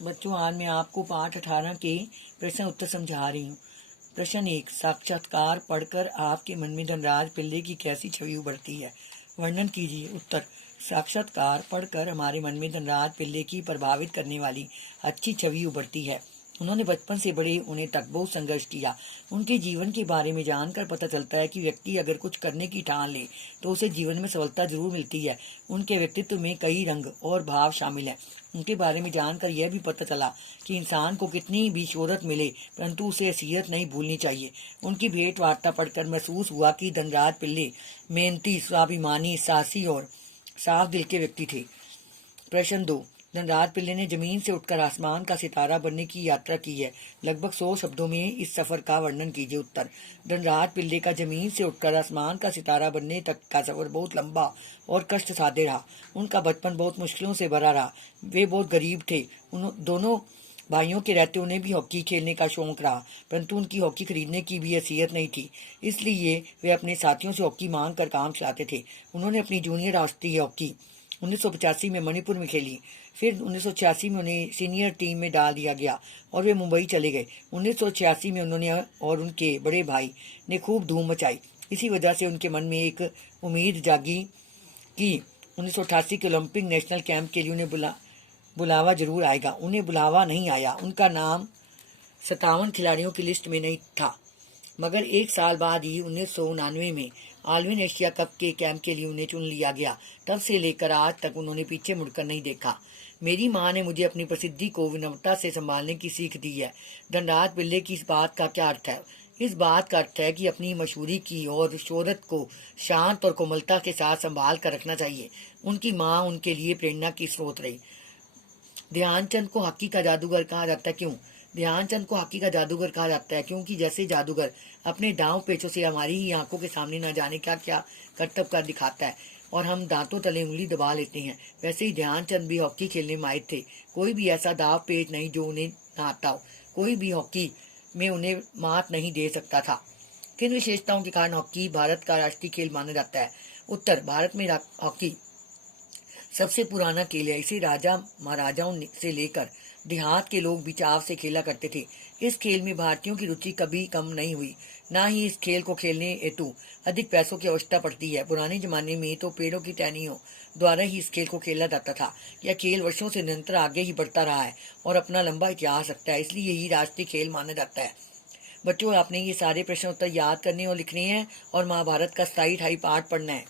बच्चों, आज मैं आपको पाठ 18 के प्रश्न उत्तर समझा रही हूँ। प्रश्न 1, साक्षात्कार पढ़कर आपके मन में धनराज पिल्ले की कैसी छवि उभरती है? वर्णन कीजिए। उत्तर, साक्षात्कार पढ़कर हमारे मन में धनराज पिल्ले की प्रभावित करने वाली अच्छी छवि उभरती है। उन्होंने बचपन से बड़े होने तक बहुत संघर्ष किया। उनके जीवन के बारे में जानकर पता चलता है कि व्यक्ति अगर कुछ करने की ठान ले तो उसे जीवन में सफलता जरूर मिलती है। उनके व्यक्तित्व में कई रंग और भाव शामिल हैं। उनके बारे में जानकर यह भी पता चला कि इंसान को कितनी भी शोहरत मिले परंतु उसे हैसियत नहीं भूलनी चाहिए। उनकी भेंट वार्ता पढ़कर महसूस हुआ कि धनराज पिल्ले मेहनती, स्वाभिमानी, साहसी और साफ दिल के व्यक्ति थे। प्रश्न 2, धनराज पिल्ले ने जमीन से उठकर आसमान का सितारा बनने की यात्रा की है। लगभग 100 शब्दों में इस सफर का वर्णन कीजिए। उत्तर, धनराज पिल्ले का जमीन से उठकर आसमान का सितारा बनने तक का सफर बहुत लंबा और कष्ट साध्य रहा। उनका बचपन बहुत मुश्किलों से भरा रहा। वे बहुत गरीब थे। उन दोनों भाइयों के रहते उन्हें भी हॉकी खेलने का शौक रहा, परंतु उनकी हॉकी खरीदने की भी हैसियत नहीं थी, इसलिए वे अपने साथियों से हॉकी मांग कर काम चलाते थे। उन्होंने अपनी जूनियर राष्ट्रीय हॉकी 1985 में मणिपुर में खेली। फिर 1986 में उन्हें सीनियर टीम में डाल दिया गया और वे मुंबई चले गए। 1986 में उन्होंने और उनके बड़े भाई ने खूब धूम मचाई। इसी वजह से उनके मन में एक उम्मीद जागी कि 1988 के ओलंपिक नेशनल कैंप के लिए उन्हें बुलावा जरूर आएगा। उन्हें बुलावा नहीं आया। उनका नाम 57 खिलाड़ियों की लिस्ट में नहीं था। मगर एक साल बाद ही 1999 में आलविन एशिया कप के कैंप के लिए उन्हें चुन लिया गया। तब से लेकर आज तक उन्होंने पीछे मुड़कर नहीं देखा। मेरी माँ ने मुझे अपनी प्रसिद्धि को विनम्रता से संभालने की सीख दी है। धनराज पिल्ले की इस बात का क्या अर्थ है? इस बात का अर्थ है कि अपनी मशहूरी की और शोहरत को शांत और कोमलता के साथ संभाल कर रखना चाहिए। उनकी माँ उनके लिए प्रेरणा की स्रोत रही। ध्यानचंद को हॉकी का जादूगर कहा जाता है। क्यों? ध्यानचंद को हॉकी का जादूगर कहा जाता है क्योंकि जैसे जादूगर अपने दांव पेचों से हमारी ही आंखों के सामने न जाने क्या क्या करतब कर दिखाता है और हम दांतों तले उंगली दबा लेते हैं, वैसे ही ध्यानचंद भी हॉकी खेलने में माहिर थे। कोई भी ऐसा दाव पेच नहीं जो उन्हें न आता हो। कोई भी हॉकी में उन्हें मात नहीं दे सकता था। किन विशेषताओं के कारण हॉकी भारत का राष्ट्रीय खेल माना जाता है? उत्तर, भारत में हॉकी सबसे पुराना खेल है। इसे राजा महाराजाओं से लेकर देहात के लोग भी चाव से खेला करते थे। इस खेल में भारतीयों की रुचि कभी कम नहीं हुई। ना ही इस खेल को खेलने हेतु अधिक पैसों की आवश्यकता पड़ती है। पुराने जमाने में तो पेड़ों की टहनियों द्वारा ही इस खेल को खेला जाता था। यह खेल वर्षों से निरंतर आगे ही बढ़ता रहा है और अपना लंबा इतिहास रखता है, इसलिए यही राष्ट्रीय खेल माना जाता है। बच्चों, आपने ये सारे प्रश्न उत्तर याद करने और लिखने हैं और महाभारत का 27 पाठ पढ़ना है।